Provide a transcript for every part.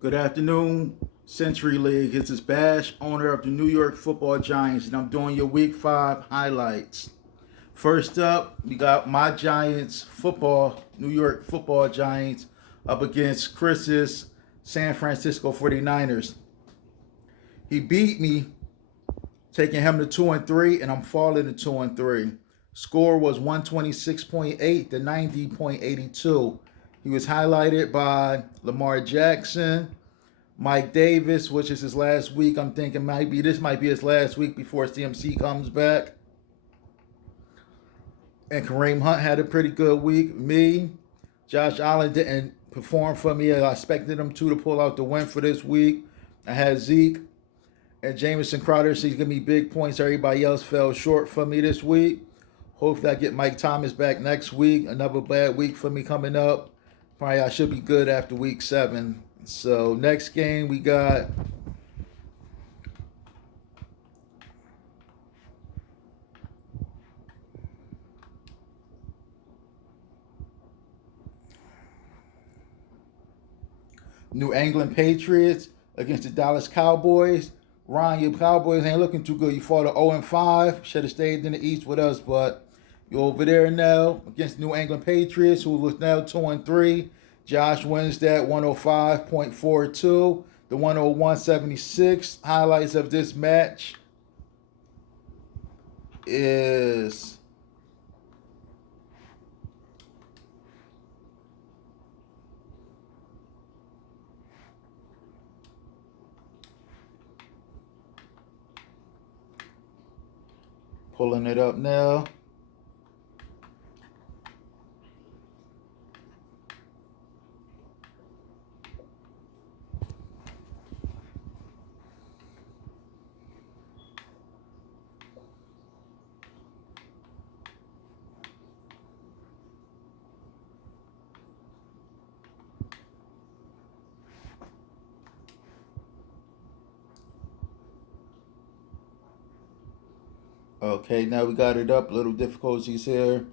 Good afternoon, Century League. This is Bash, owner of the New York Football Giants, and I'm doing your Week 5 highlights. First up, we got my Giants football, New York Football Giants, up against Chris's San Francisco 49ers. He beat me, taking him to 2-3, and I'm falling to 2-3. Score was 126.8 to 90.82. He was highlighted by Lamar Jackson, Mike Davis, which is his last week. I'm thinking this might be his last week before CMC comes back. And Kareem Hunt had a pretty good week. Me, Josh Allen didn't perform for me as I expected him to pull out the win for this week. I had Zeke and Jamison Crowder. So he's giving me big points. Everybody else fell short for me this week. Hopefully I get Mike Thomas back next week. Another bad week for me coming up. Probably I should be good after week 7. So next game we got New England Patriots against the Dallas Cowboys. Ron, your Cowboys ain't looking too good. You fought a 0-5. Should have stayed in the East with us, but you're over there now against New England Patriots, who was now 2-3. Josh wins that 105.42. The 101.76. Highlights of this match is pulling it up now. Okay, now we got it up. Little difficulties here.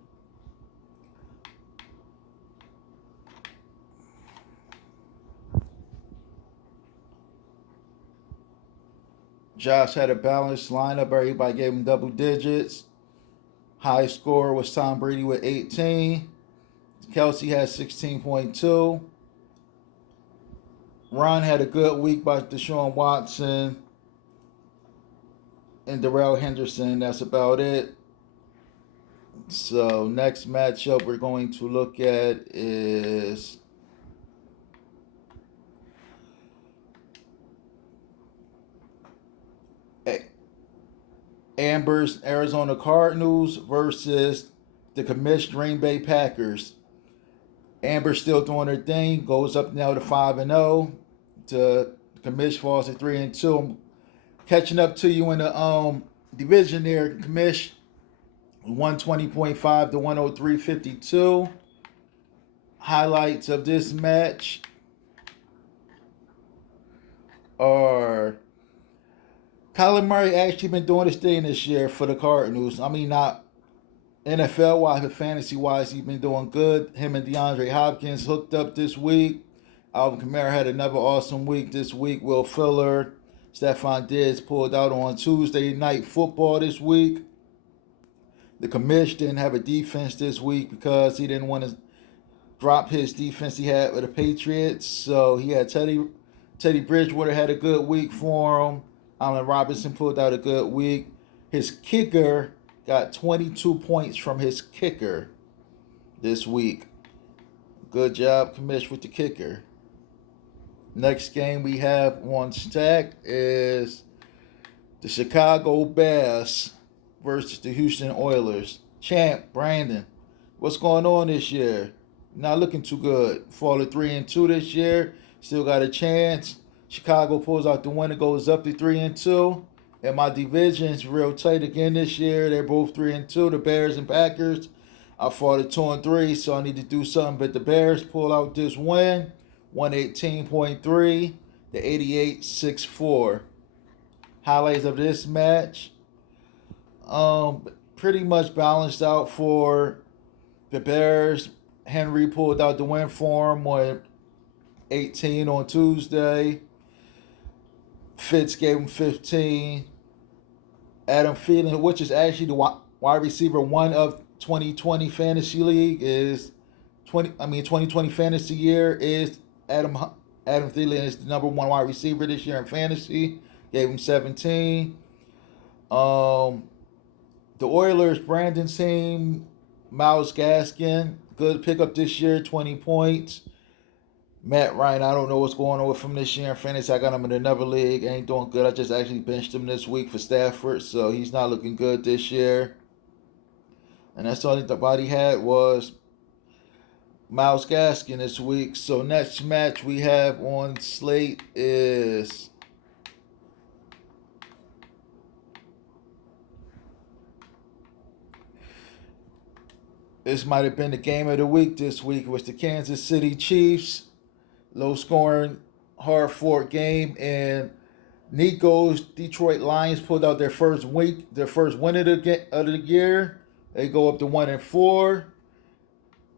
Josh had a balanced lineup. Everybody gave him double digits. High score was Tom Brady with 18. Kelsey had 16.2. Ron had a good week by Deshaun Watson and Darrell Henderson. That's about it. So next matchup we're going to look at is Amber's Arizona Cardinals versus the commissioned Green Bay Packers. Amber's still doing her thing, goes up now to 5-0. The commish falls to 3-2. I'm catching up to you in the division there. Commish 120.5 to 103.52. Highlights of this match are Kyler Murray actually been doing his thing this year for the Cardinals. I mean, not NFL wise, but fantasy wise, he's been doing good. Him and DeAndre Hopkins hooked up this week. Alvin Kamara had another awesome week this week. Will Fuller, Stephon Diggs pulled out on Tuesday Night Football this week. The commish didn't have a defense this week because he didn't want to drop his defense he had with the Patriots. So he had Teddy Bridgewater had a good week for him. Allen Robinson pulled out a good week. His kicker got 22 points from his kicker this week. Good job, commish, with the kicker. Next game we have on stack is the Chicago Bears versus the Houston Oilers. Champ, Brandon, what's going on this year? Not looking too good. Fall to 3-2 this year. Still got a chance. Chicago pulls out the win and goes up to 3-2. And my division's real tight again this year. They're both 3-2. The Bears and Packers. I fought at 2-3, so I need to do something. But the Bears pull out this win, 118.3 to 88.64. Highlights of this match. Pretty much balanced out for the Bears. Henry pulled out the win for him with 18 on Tuesday. Fitz gave him 15. Adam Thielen, which is actually the wide receiver one of 2020 fantasy league, is 2020 fantasy year is Adam Adam Thielen is the number one wide receiver this year in fantasy. Gave him 17. The Oilers, Brandon team, Myles Gaskin, good pickup this year, 20 points. Matt Ryan, I don't know what's going on with him this year in fantasy. I got him in another league. Ain't doing good. I just actually benched him this week for Stafford, so he's not looking good this year. And that's all the body had was Myles Gaskin this week. So next match we have on slate is this might have been the game of the week this week. It was the Kansas City Chiefs. Low scoring, hard fought game, and Nico's Detroit Lions pulled out their first win of the year. They go up to 1-4.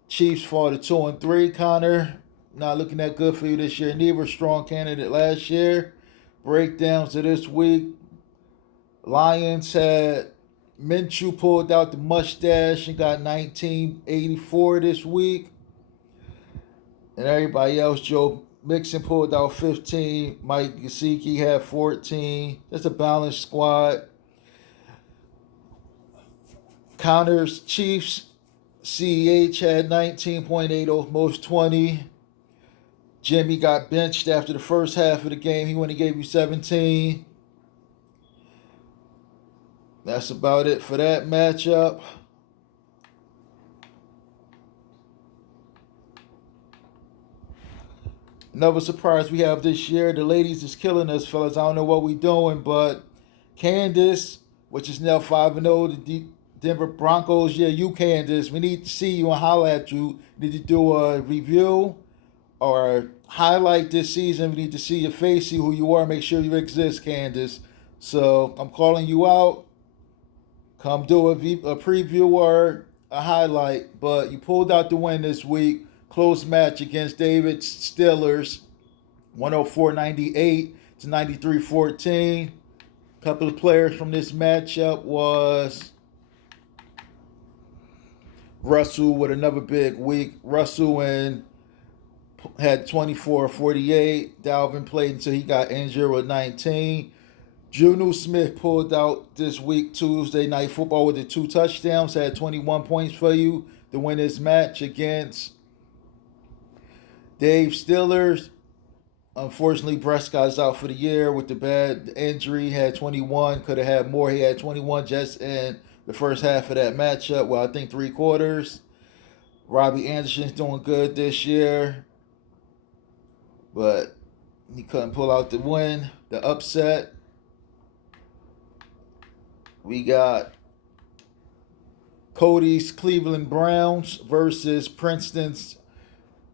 Chiefs fall to 2-3. Connor, not looking that good for you this year. Neither strong candidate last year. Breakdowns of this week. Lions had Minshew pulled out the mustache and got 1984 this week. And everybody else, Joe Mixon pulled out 15. Mike Gesicki had 14. That's a balanced squad. Connor's Chiefs, CEH had 19.8, almost 20. Jimmy got benched after the first half of the game. He only gave you 17. That's about it for that matchup. Another surprise we have this year. The ladies is killing us, fellas. I don't know what we doing, but Candace, which is now 5-0, the Denver Broncos. Yeah, you Candace. We need to see you and holler at you. Need to do a review or highlight this season. We need to see your face, see who you are, make sure you exist, Candace. So I'm calling you out. Come do a preview or a highlight. But you pulled out the win this week. Close match against David's Steelers, 104-98 to 93-14. A couple of players from this matchup was Russell with another big week. Russell had 24-48. Dalvin played until he got injured with 19. Juju Smith pulled out this week Tuesday Night Football with the 2 touchdowns. Had 21 points for you to win this match against Dave Steelers. Unfortunately, Prescott's out for the year with the bad injury. Had 21. Could have had more. He had 21 just in the first half of that matchup. Well, I think 3 quarters. Robbie Anderson's doing good this year. But he couldn't pull out the win, the upset. We got Cody's Cleveland Browns versus Princeton's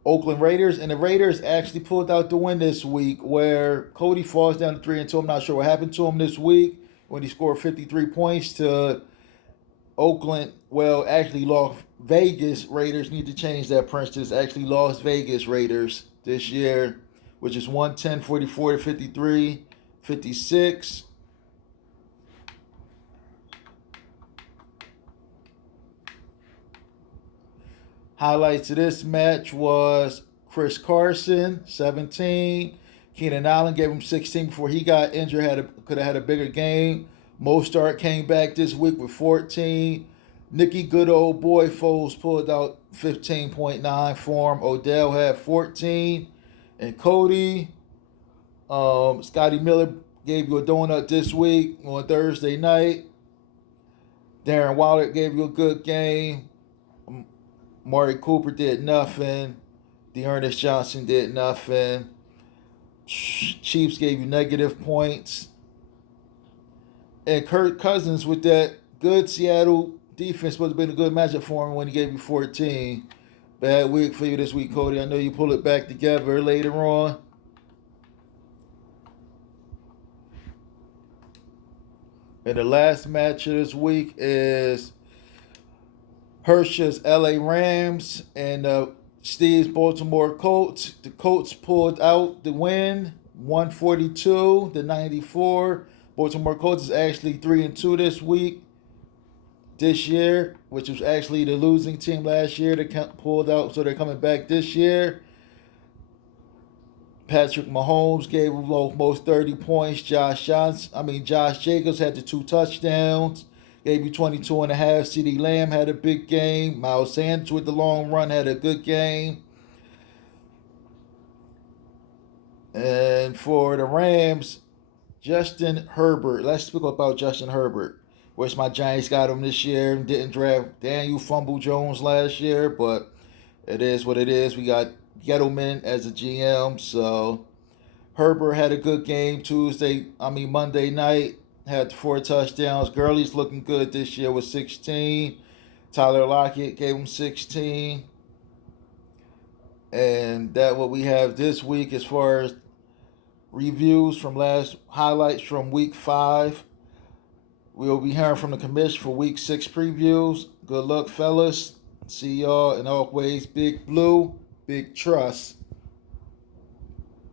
Oakland Raiders, and the Raiders actually pulled out the win this week where Cody falls down to 3-2. I'm not sure what happened to him this week when he scored 53 points to Oakland. Well, actually Las Vegas Raiders. Need to change that. Princeton's actually Las Vegas Raiders this year, which is 110-44 to 53, 56. Highlights of this match was Chris Carson, 17. Keenan Allen gave him 16 before he got injured. Could have had a bigger game. Mostert came back this week with 14. Nicky Good Old Boy Foles pulled out 15.9 for him. Odell had 14. And Cody, Scotty Miller gave you a donut this week on Thursday night. Darren Waller gave you a good game. Maury Cooper did nothing. Dearness Johnson did nothing. Chiefs gave you negative points. And Kirk Cousins with that good Seattle defense supposed to be a good matchup for him when he gave you 14. Bad week for you this week, Cody. I know you pull it back together later on. And the last match of this week is Hershey's LA Rams and Steve's Baltimore Colts. The Colts pulled out the win, 142-94. Baltimore Colts is actually 3-2 this year, which was actually the losing team last year. They pulled out, so they're coming back this year. Patrick Mahomes gave them almost 30 points. Josh Jacobs had the 2 touchdowns. Gave you 22 and a half. CeeDee Lamb had a big game. Miles Sanders with the long run had a good game. And for the Rams, Justin Herbert. Let's speak about Justin Herbert. Wish my Giants got him this year and didn't draft Daniel Fumble Jones last year, but it is what it is. We got Gettleman as a GM, so Herbert had a good game Monday night. Had 4 touchdowns. Gurley's looking good this year with 16. Tyler Lockett gave him 16. And that what we have this week as far as reviews from highlights from week 5. We'll be hearing from the commission for week 6 previews. Good luck, fellas. See y'all, and always Big Blue, Big Trust.